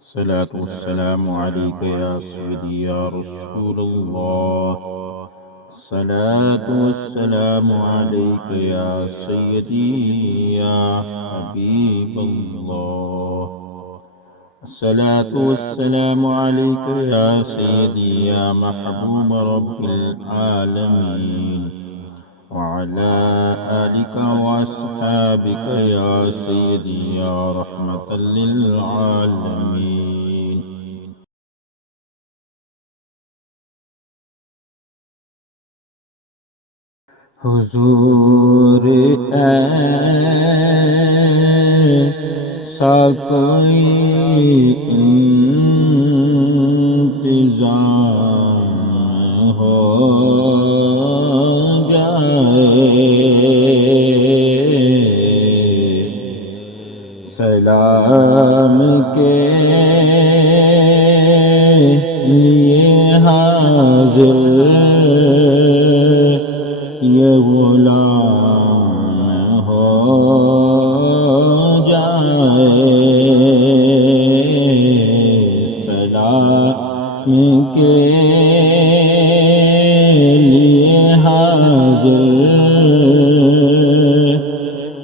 الصلاة والسلام عليك يا سيدي يا رسول الله. الصلاة والسلام عليك يا سيدي يا حبيب الله. الصلاة والسلام عليك يا سيدي يا محبوب رب العالمين، وعلى آلك وأصحابك يا سيدي يا رحمة للعالمين. حضور ایسا کوئی انتظام ہو سلام کے لیے حاضر یہ غلام ہو جائے، سلام کے لیے حاضر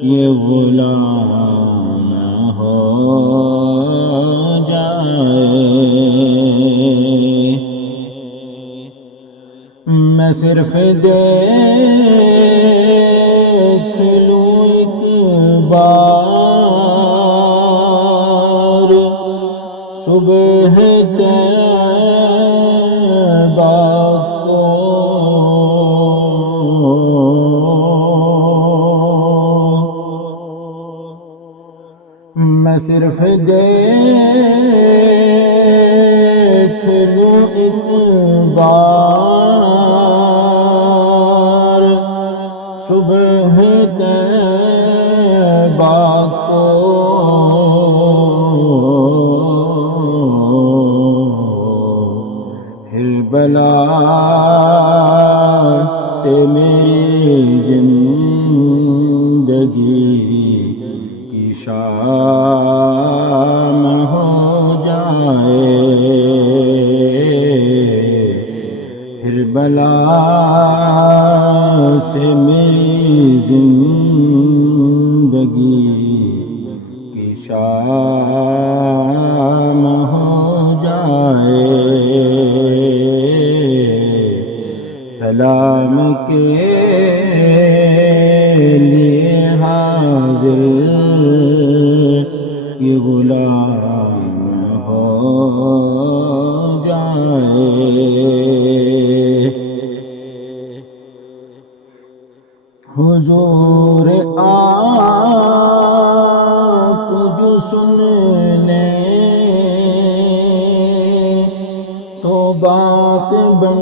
یہ غلام ہو جائے۔ میں صرف دیکھ لوں ایک بار صبح طیبہ کو، میں صرف دیکھ لوں ایک بار صبح طیبہ کو، پھر بلا سے میری زندگی کی شام ہو جائے، پھر بلا سے میری زندگی کی شام ہو جائے، سلام کے لیے حاضر یہ غلام ہو جائے۔ حضور آپ جو سن لیں تو بات بن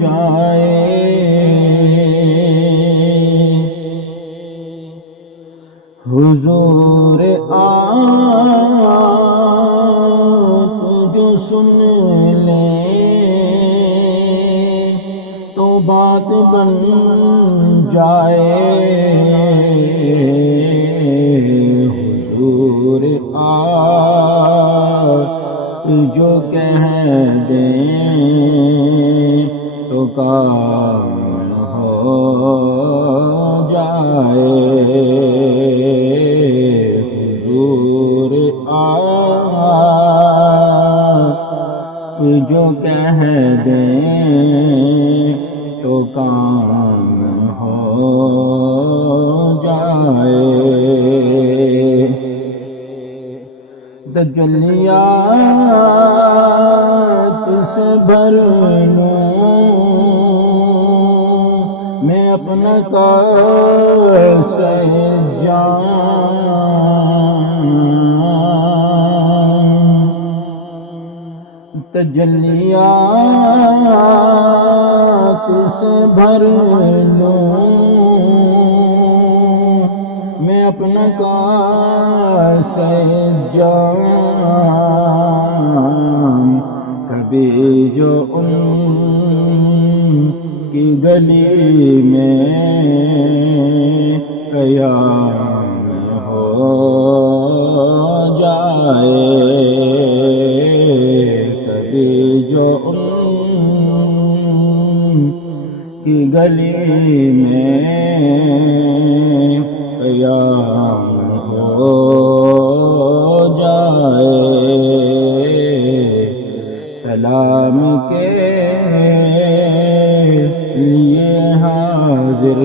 جائے، حضور آپ جو سن لیں تو بات بن جائے، حضور آپ جو کہہ دیں تو کام ہو جائے، حضور آپ جو کہہ دیں تو کام ہو جائے۔ تجلیات سے بھر لوں میں اپنا کاسہ جان، تجلیات سے بھر لوں میں اپنا کاسہ جان، کبھی جو ان کی گلی میں قیام ہو جائے، جائے کبھی جو ان کی گلی میں قیام ہو جائے، سلام کے لیے حاضر